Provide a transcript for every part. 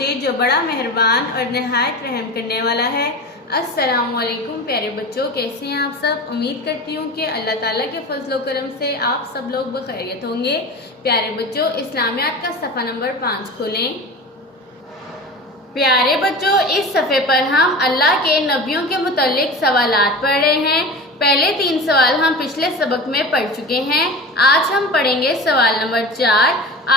سے جو بڑا مہربان اور نہایت رحم کرنے والا ہے۔ السلام علیکم پیارے بچوں، کیسے ہیں آپ سب؟ امید کرتی ہوں کہ اللہ تعالیٰ کے فضل و کرم سے آپ سب لوگ بخیریت ہوں گے۔ پیارے بچوں، اسلامیات کا صفحہ نمبر 5 کھولیں۔ پیارے بچوں، اس صفحے پر ہم اللہ کے نبیوں کے متعلق سوالات پڑھ رہے ہیں۔ پہلے 3 سوال ہم پچھلے سبق میں پڑھ چکے ہیں۔ آج ہم پڑھیں گے سوال نمبر 4۔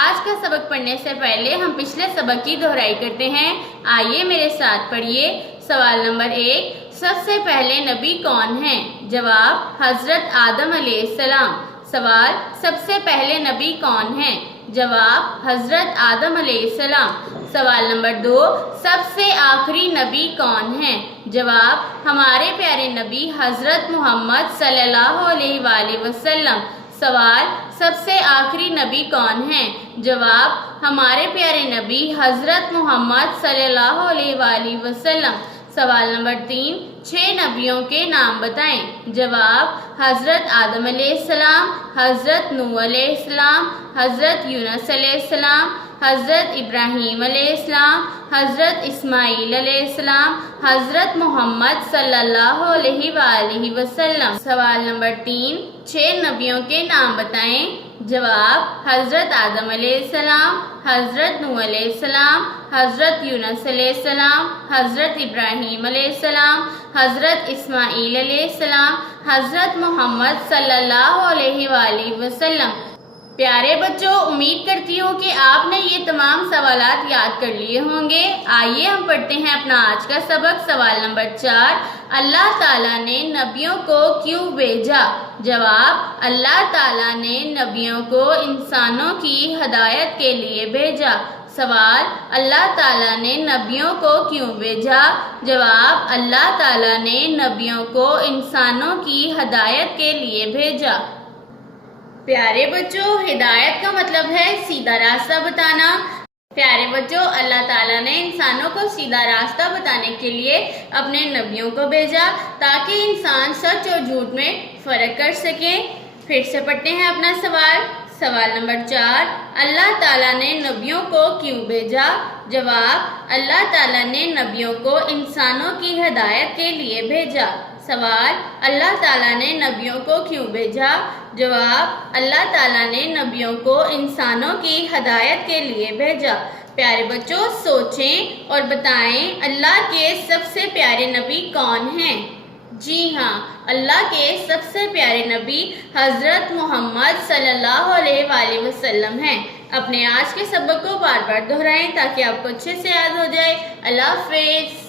آج کا سبق پڑھنے سے پہلے ہم پچھلے سبق کی دہرائی کرتے ہیں۔ آئیے میرے ساتھ پڑھیے۔ سوال نمبر 1، سب سے پہلے نبی کون ہیں؟ جواب، حضرت آدم علیہ السلام۔ سوال، سب سے پہلے نبی کون ہیں؟ جواب، حضرت آدم علیہ السلام۔ سوال نمبر 2، سب سے آخری نبی کون ہیں؟ جواب، ہمارے پیارے نبی حضرت محمد صلی اللہ علیہ وآلہ وسلم۔ سوال، سب سے آخری نبی کون ہیں؟ جواب، ہمارے پیارے نبی حضرت محمد صلی اللہ علیہ وآلہ وسلم۔ سوال نمبر 3، 6 نبیوں کے نام بتائیں۔ جواب، حضرت آدم علیہ السلام، حضرت نوح علیہ السلام، حضرت یونس علیہ السلام، حضرت ابراہیم علیہ السلام، حضرت اسماعیل علیہ السلام، حضرت محمد صلی اللہ علیہ وآلہ وسلم۔ سوال نمبر 3، 6 نبیوں کے نام بتائیں۔ جواب، حضرت آدم علیہ السلام، حضرت نوح علیہ السلام، حضرت یونس علیہ السلام، حضرت ابراہیم علیہ السلام، حضرت اسماعیل علیہ السلام، حضرت محمد صلی اللہ علیہ وآلہ وسلم۔ پیارے بچوں، امید کرتی ہوں کہ آپ نے یہ تمام سوالات یاد کر لیے ہوں گے۔ آئیے ہم پڑھتے ہیں اپنا آج کا سبق۔ سوال نمبر 4، اللہ تعالیٰ نے نبیوں کو کیوں بھیجا؟ جواب، اللہ تعالیٰ نے نبیوں کو انسانوں کی ہدایت کے لیے بھیجا۔ سوال، اللہ تعالیٰ نے نبیوں کو کیوں بھیجا؟ جواب، اللہ تعالیٰ نے نبیوں کو انسانوں کی ہدایت کے لیے بھیجا۔ پیارے بچوں، ہدایت کا مطلب ہے سیدھا راستہ بتانا۔ پیارے بچوں، اللہ تعالیٰ نے انسانوں کو سیدھا راستہ بتانے کے لیے اپنے نبیوں کو بھیجا تاکہ انسان سچ اور جھوٹ میں فرق کر سکیں۔ پھر سے پڑھتے ہیں اپنا سوال۔ سوال نمبر 4، اللہ تعالیٰ نے نبیوں کو کیوں بھیجا؟ جواب، اللہ تعالیٰ نے نبیوں کو انسانوں کی ہدایت کے لیے بھیجا۔ سوال، اللہ تعالیٰ نے نبیوں کو کیوں بھیجا؟ جواب، اللہ تعالیٰ نے نبیوں کو انسانوں کی ہدایت کے لیے بھیجا۔ پیارے بچوں، سوچیں اور بتائیں اللہ کے سب سے پیارے نبی کون ہیں؟ جی ہاں، اللہ کے سب سے پیارے نبی حضرت محمد صلی اللہ علیہ وآلہ وسلم ہیں۔ اپنے آج کے سبق کو بار بار دہرائیں تاکہ آپ کو اچھے سے یاد ہو جائے۔ اللہ حافظ۔